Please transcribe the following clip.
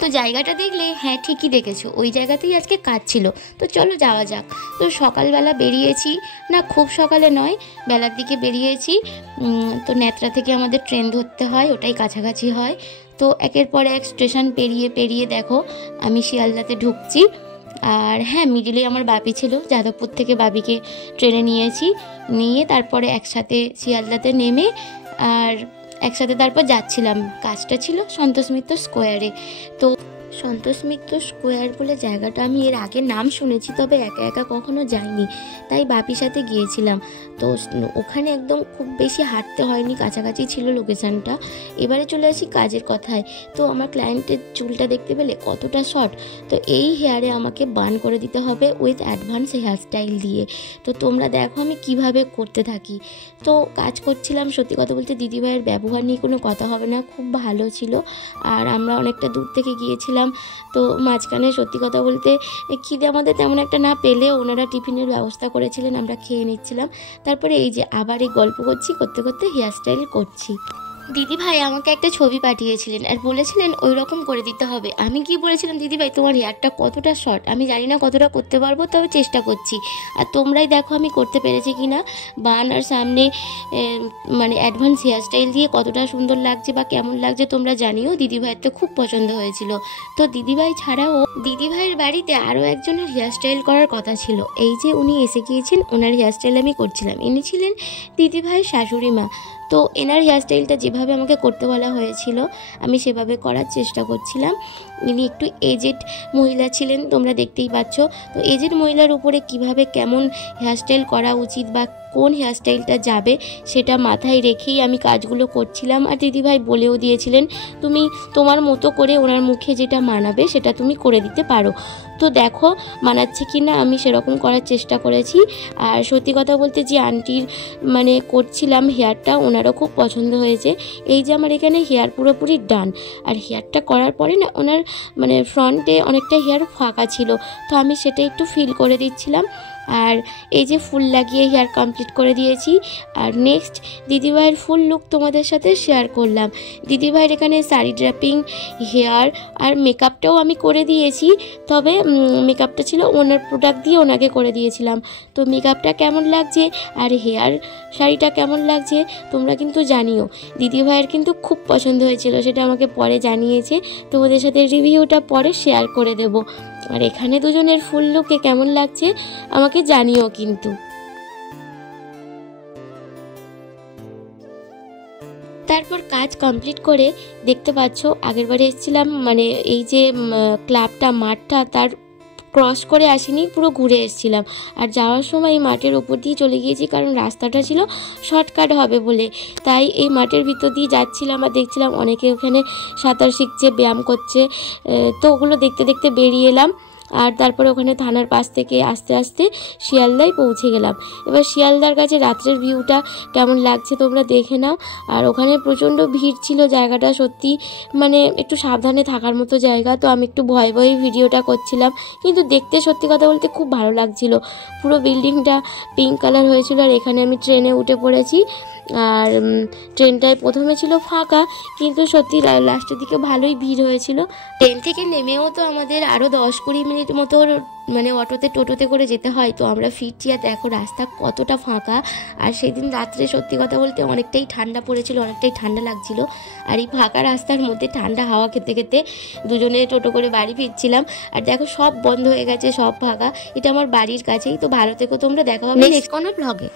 তো জায়গাটা দেখলে হ্যাঁ ঠিকই দেখেছো, ওই জায়গাতেই আজকে কাজ ছিল। তো চলো যাওয়া যাক। তো সকালবেলা বেরিয়েছি, না খুব সকালে নয়, বেলার দিকে বেরিয়েছি। তো নেত্রা থেকে আমাদের ট্রেন ধরতে হয়, ওটাই কাছাকাছি হয়। তো একের পর এক স্টেশন পেরিয়ে পেরিয়ে দেখো আমি শিয়ালদাতে ঢুকছি। আর হ্যাঁ, মিডিলে আমার বাপি ছিল, যাদবপুর থেকে বাবিকে ট্রেনে নিয়ে তারপরে একসাথে শিয়ালদাতে নেমে আর একসাথে তারপর যাচ্ছিলাম। কাজটা ছিল সন্তোষ মিত্র স্কোয়ারে। তো সন্তোষ মিত্র স্কোয়ার বলে জায়গাটা আমি এর আগে নাম শুনেছি, তবে একা একা কখনো যাইনি, তাই বাপির সাথে গিয়েছিলাম। তো ওখানে একদম খুব বেশি হাঁটতে হয়নি, কাছাকাছি ছিল লোকেশানটা। এবারে চলে আসি কাজের কথায়। তো আমার ক্লায়েন্টের চুলটা দেখতে পেলে কতটা শর্ট, তো এই হেয়ারে আমাকে বান করে দিতে হবে উইথ অ্যাডভান্স হেয়ারস্টাইল দিয়ে। তো তোমরা দেখো আমি কিভাবে করতে থাকি। তো কাজ করছিলাম, সত্যি কথা বলতে দিদিভাইয়ের ব্যবহার নিয়ে কোনো কথা হবে না, খুব ভালো ছিল। আর আমরা অনেকটা দূর থেকে গিয়েছিলাম। তো মাঝখানে সত্যি কথা বলতে খিদে আমাদের তেমন একটা না পেলেও ওনারা টিফিনের ব্যবস্থা করেছিলেন, আমরা খেয়ে নিচ্ছিলাম। তারপরে এই যে আবার এই গল্প করতে করতে হেয়ারস্টাইল করছি। দিদিভাই আমাকে একটা ছবি পাঠিয়েছিলেন আর বলেছিলেন ওই রকম করে দিতে হবে। আমি কি বলেছিলাম, দিদিভাই তোমার হেয়ারটা কতটা শর্ট, আমি জানি না কতটা করতে পারবো, তবে চেষ্টা করছি। আর তোমরাই দেখো আমি করতে পেরেছি কি না। বান আর সামনে মানে অ্যাডভান্স হেয়ারস্টাইল দিয়ে কতটা সুন্দর লাগছে বা কেমন লাগছে তোমরা জানিও। দিদিভাইয়ের তো খুব পছন্দ হয়েছিল। তো দিদিভাই ছাড়াও দিদিভাইয়ের বাড়িতে আরও একজনের হেয়ারস্টাইল করার কথা ছিল। এই যে উনি এসে গিয়েছেন, ওনার হেয়ারস্টাইল আমি করছিলাম। ইনি ছিলেন দিদিভাইয়ের শাশুড়ি মা। তো এনার হেয়ারস্টাইলটা যেভাবে আমাকে করতে বলা হয়েছিল আমি সেভাবে করার চেষ্টা করছিলাম। ইনি একটু এজেড মহিলা ছিলেন, তোমরা দেখতেই পাচ্ছ। তো এজেড মহিলার উপরে কিভাবে কেমন হেয়ারস্টাইল করা উচিত বা কোন হেয়ারস্টাইলটা যাবে সেটা মাথায় রেখেই আমি কাজগুলো করছিলাম। আর দিদিভাই বলেও দিয়েছিলেন তুমি তোমার মতো করে ওনার মুখে যেটা মানাবে সেটা তুমি করে দিতে পারো। তো দেখো মানাচ্ছে কি না, আমি সেরকম করার চেষ্টা করেছি। আর সত্যি কথা বলতে যে আন্টির মানে করছিলাম হেয়ারটা, ওনারও খুব পছন্দ হয়েছে। এই যে আমার এখানে হেয়ার পুরোপুরি ডান, আর হেয়ারটা করার পরে না ওনার মানে ফ্রন্টে অনেকটা হেয়ার ফাঁকা ছিল, তো আমি সেটা একটু ফিল করে দিচ্ছিলাম। আর এই যে ফুল লাগিয়ে হেয়ার কমপ্লিট করে দিয়েছি। আর নেক্সট দিদিভাইয়ের ফুল লুক তোমাদের সাথে শেয়ার করলাম। দিদিভাইয়ের এখানে শাড়ি ড্রাপিং, হেয়ার আর মেকআপটাও আমি করে দিয়েছি, তবে মেকআপটা ছিল ওনার প্রোডাক্ট দিয়ে ওনাকে করে দিয়েছিলাম। তো মেকআপটা কেমন লাগছে আর হেয়ার শাড়িটা কেমন লাগছে তোমরা কিন্তু জানিও। দিদিভাইয়ের কিন্তু খুব পছন্দ হয়েছিল, সেটা আমাকে পরে জানিয়েছে। তোমাদের সাথে রিভিউটা পরে শেয়ার করে দেব। আর এখানে দুজনের ফুল লুকে কেমন লাগছে আমাকে জানিও কিন্তু। তারপর কাজ কমপ্লিট করে দেখতে পাচ্ছ আগেরবারে এসেছিলাম মানে এই যে ক্লাবটা মাঠটা তার ক্রস করে আসিনি, পুরো ঘুরে এসেছিলাম। আর যাওয়ার সময় এই মাঠের উপর দিয়ে চলে গিয়েছি, কারণ রাস্তাটা ছিল শর্টকাট হবে বলে। তাই এই মাঠের ভিতর দিয়ে যাচ্ছিলাম আর দেখছিলাম অনেকে ওখানে সাঁতার শিখছে, ব্যায়াম করছে। তো ওগুলো দেখতে দেখতে বেরিয়ে এলাম। আর তারপরে ওখানে থানার পাশ থেকে আস্তে আস্তে শিয়ালদায় পৌঁছে গেলাম। এবার শিয়ালদার কাছে রাত্রের ভিউটা কেমন লাগছে তোমরা দেখে নাও। আর ওখানে প্রচণ্ড ভিড় ছিল, জায়গাটা সত্যি মানে একটু সাবধানে থাকার মতো জায়গা। তো আমি একটু ভয়ে ভয়ে ভিডিওটা করছিলাম, কিন্তু দেখতে সত্যি কথা বলতে খুব ভালো লাগছিল। পুরো বিল্ডিংটা পিঙ্ক কালার হয়েছিল। আর এখানে আমি ট্রেনে উঠে পড়েছি। আর ট্রেনটায় প্রথমে ছিল ফাঁকা, কিন্তু সত্যি লাস্টের দিকে ভালোই ভিড় হয়েছিল। ট্রেন থেকে নেমেও তো আমাদের আরও 10-20 মিনিট মতো মানে টোটোতে করে যেতে হয়। তো আমরা ফিরছি আর দেখো রাস্তা কতটা ফাঁকা। আর সেদিন রাত্রে সত্যি কথা বলতে অনেকটাই ঠান্ডা পড়েছিল, অনেকটাই ঠান্ডা লাগছিল। আর এই ফাঁকা রাস্তার মধ্যে ঠান্ডা হাওয়া খেতে খেতে দুজনে টোটো করে বাড়ি ফিরছিলাম। আর দেখো সব বন্ধ হয়ে গেছে, সব ফাঁকা। এটা আমার বাড়ির কাছেই। তো ভালো থেকো তোমরা, দেখা হবে নেক্সট কোনো ব্লগে।